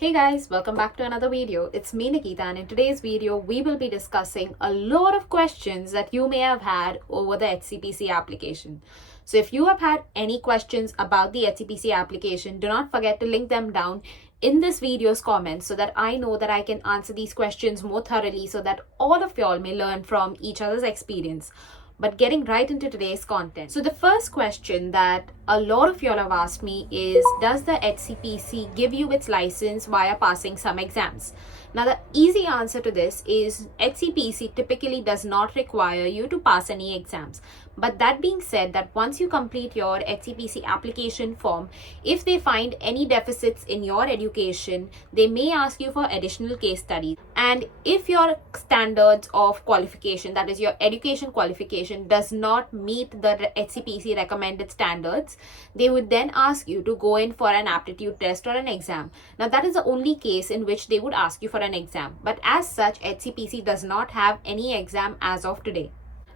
Hey guys, welcome back to another video. It's me Nikita, and in today's video we will be discussing a lot of questions that you may have had over the HCPC application. So if you have had any questions about the HCPC application, do not forget to link them down in this video's comments so that I know that I can answer these questions more thoroughly so that all of y'all may learn from each other's experience. But getting right into today's content. So the first question that a lot of y'all have asked me is, does the HCPC give you its license via passing some exams? Now the easy answer to this is HCPC typically does not require you to pass any exams. But that being said, that once you complete your HCPC application form, if they find any deficits in your education, they may ask you for additional case studies. And if your standards of qualification, that is your education qualification, does not meet the HCPC recommended standards, they would then ask you to go in for an aptitude test or an exam. Now that is the only case in which they would ask you for an exam. But as such, HCPC does not have any exam as of today.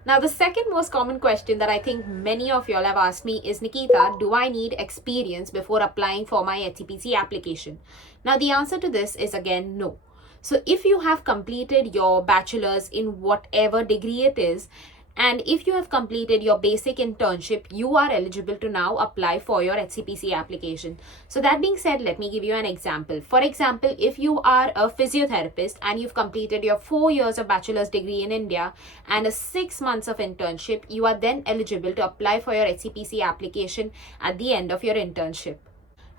Now, the second most common question that I think many of y'all have asked me is, Nikita, do I need experience before applying for my HCPC application? Now, the answer to this is again no. So, if you have completed your bachelor's in whatever degree it is, and if you have completed your basic internship, you are eligible to now apply for your HCPC application. So that being said, let me give you an example. For example, if you are a physiotherapist and you've completed your 4 years of bachelor's degree in India and a 6 months of internship, you are then eligible to apply for your HCPC application at the end of your internship.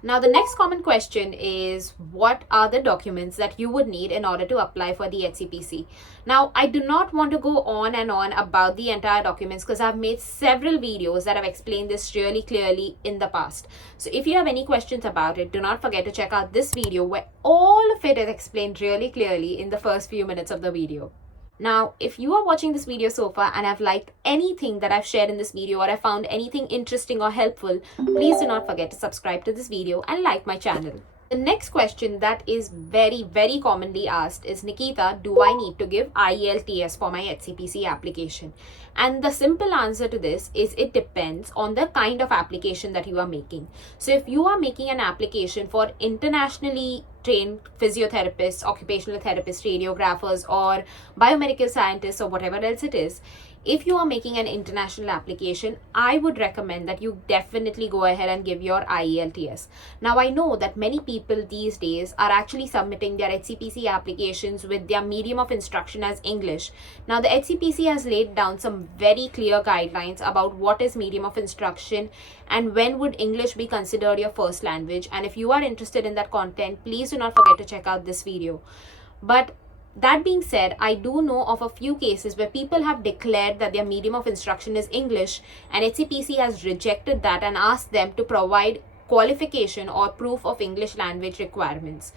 Now, the next common question is, what are the documents that you would need in order to apply for the HCPC? Now, I do not want to go on and on about the entire documents because I've made several videos that have explained this really clearly in the past. So if you have any questions about it, do not forget to check out this video where all of it is explained really clearly in the first few minutes of the video. Now, if you are watching this video so far and have liked anything that I've shared in this video or I found anything interesting or helpful, please do not forget to subscribe to this video and like my channel. The next question that is very commonly asked is, Nikita, do I need to give IELTS for my HCPC application? And the simple answer to this is it depends on the kind of application that you are making. So if you are making an application for internationally trained physiotherapists, occupational therapists, radiographers, or biomedical scientists, or whatever else it is, if you are making an international application, I would recommend that you definitely go ahead and give your IELTS. Now, I know that many people these days are actually submitting their HCPC applications with their medium of instruction as English. Now, the HCPC has laid down some very clear guidelines about what is medium of instruction and when would English be considered your first language. And if you are interested in that content, please do not forget to check out this video. But that being said, I do know of a few cases where people have declared that their medium of instruction is English and HCPC has rejected that and asked them to provide qualification or proof of English language requirements.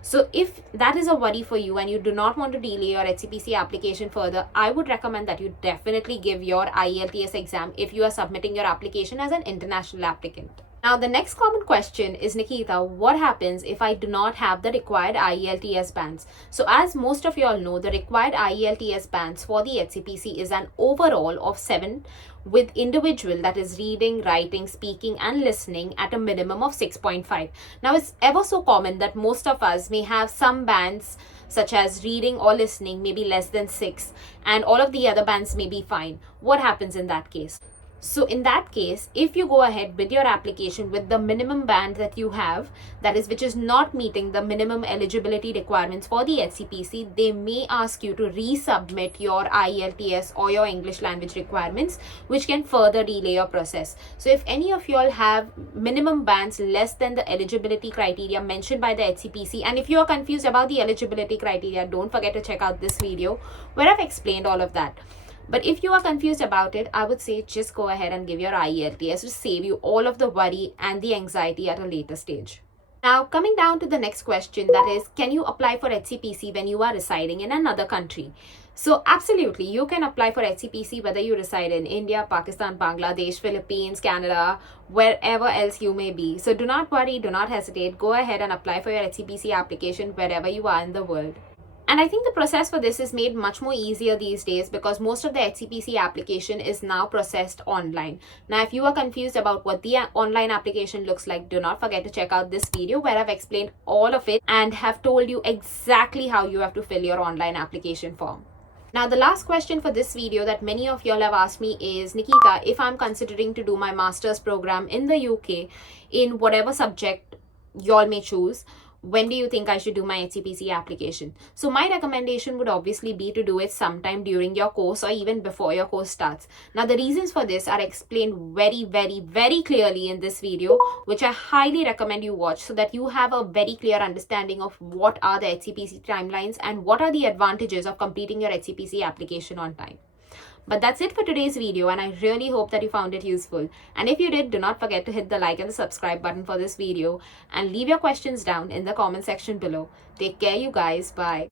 So if that is a worry for you and you do not want to delay your HCPC application further, I would recommend that you definitely give your IELTS exam if you are submitting your application as an international applicant. Now, the next common question is, Nikita, what happens if I do not have the required IELTS bands? So as most of you all know, the required IELTS bands for the HCPC is an overall of 7 with individual, that is reading, writing, speaking and listening at a minimum of 6.5. Now, it's ever so common that most of us may have some bands such as reading or listening maybe less than 6 and all of the other bands may be fine. What happens in that case? So in that case, if you go ahead with your application with the minimum band that you have, that is which is not meeting the minimum eligibility requirements for the HCPC, they may ask you to resubmit your IELTS or your English language requirements, which can further delay your process. So if any of you all have minimum bands less than the eligibility criteria mentioned by the HCPC, and if you are confused about the eligibility criteria, don't forget to check out this video where I've explained all of that. But if you are confused about it, I would say just go ahead and give your IELTS to save you all of the worry and the anxiety at a later stage. Now, coming down to the next question, that is, can you apply for HCPC when you are residing in another country? So absolutely, you can apply for HCPC whether you reside in India, Pakistan, Bangladesh, Philippines, Canada, wherever else you may be. So do not worry, do not hesitate. Go ahead and apply for your HCPC application wherever you are in the world. And I think the process for this is made much more easier these days because most of the HCPC application is now processed online. Now, if you are confused about what the online application looks like, do not forget to check out this video where I've explained all of it and have told you exactly how you have to fill your online application form. Now, the last question for this video that many of y'all have asked me is, Nikita, if I'm considering to do my master's program in the UK in whatever subject y'all may choose, when do you think I should do my HCPC application? So my recommendation would obviously be to do it sometime during your course or even before your course starts. Now, the reasons for this are explained very, very, very clearly in this video, which I highly recommend you watch so that you have a very clear understanding of what are the HCPC timelines and what are the advantages of completing your HCPC application on time. But that's it for today's video, and I really hope that you found it useful. And if you did, do not forget to hit the like and the subscribe button for this video and leave your questions down in the comment section below. Take care, you guys. Bye.